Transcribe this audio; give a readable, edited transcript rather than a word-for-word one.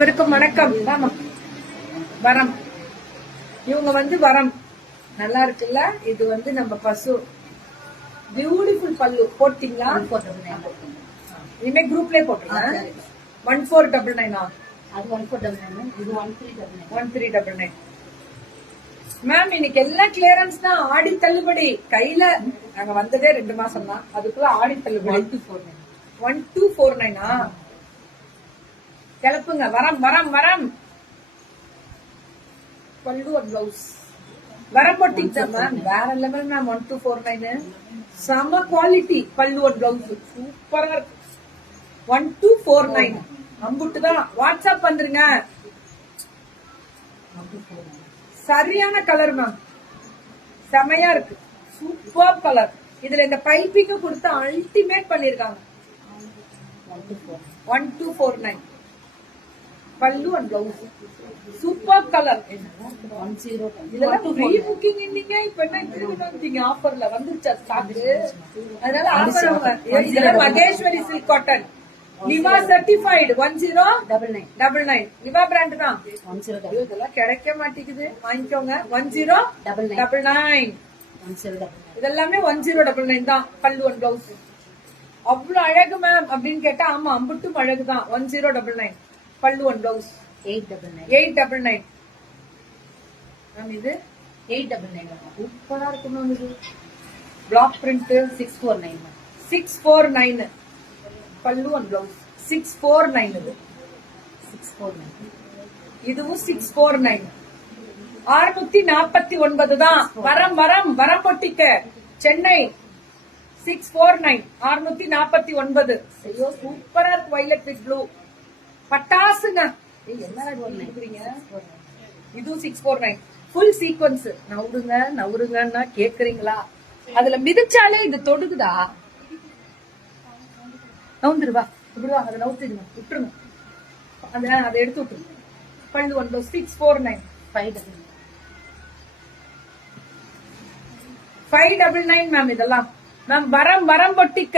வணக்கம் வரம். இவங்க வரம் நல்லா இருக்குல்ல. இது நம்ம பசு பியூட்டிஃபுல் பல்லு போட்டீங்களா? இனிமே குரூப்லயே போட்டுருங்க. 1499 அது 1499 இது 1399 1399. மேம் இன்னைக்கு எல்லாம் கிளியரன்ஸ் தான். ஆடி தள்ளுபடி கையில. நாங்க வந்ததே 2 மாசம் தான், அதுக்குள்ள ஆடி தள்ளுபடி. 1249 கிளப்புங்க. வரம் பல்லு ஒரு பிளவுஸ் வரம் போட்டிங்க மேம். வேற லெவல் மேம். 1249 செம குவாலிட்டி. பல்லு ஒரு பிளவுஸ் சூப்பரா இருக்கு. 1249 அம்புட்டு தான். வாட்ஸ்அப் வந்துருங்க. சரியான கலர் மேம். செமையா இருக்கு. Super colour. இதுல இந்த பைப்பிங்க கொடுத்து அல்டிமேட் பண்ணிருக்காங்க. 1249 பல்லு அண்ட் பிளவுஸ் சூப்பர் கலர். இதெல்லாம் ஃப்ரீ புக்கிங் இன்னீங்க. இப்ப என்ன திரும்பி ஆஃபர்ல வந்துருச்சா ஸ்டாக்? அதனால ஆஃபர். இதெல்லாம் Maheswari silk cotton லிவா certified 1099 லிவா brand தான். இதெல்லாம் கிடைக்க மாட்டேங்குது, வாங்கிக்கோங்க. 1099 இதெல்லாமே 1099 தான். பல்லு அண்ட் பிளவுஸ் அவ்வளவு அழகு மேம் அப்படின்னு கேட்டா ஆமா, அம்புட்டும் அழகுதான். 1099 பல்லு அண்ட் பிளவுஸ் 899 மேம். இது 899 சூப்பரா இருக்கு மேம். இது பிளாக் பிரிண்ட் 649 பல்லு அண்ட் பிளவுஸ் 649 இது 649 இதுவும் 649 649 தான். வரம் பொட்டிக்க சென்னை 649 649. ஐயோ சூப்பரா இருக்கு. வயலட் வித் ப்ளூ பட்டாசுங்க. இதுவும் 649 ஃபுல் சீக்வன்ஸ். நவுருங்கன்னா கேக்குறீங்களா? அதுல மிதிச்சாலே இது தொடுக்குதா? நவுந்துருவா இப்படிவா. அதை நவுத்துருங்க, விட்டுருங்க. அதை எடுத்து விட்டுருங்க. பல்லு ஒன்று 649 599 மேம். இதெல்லாம் மேம் வரம் பொட்டிக்க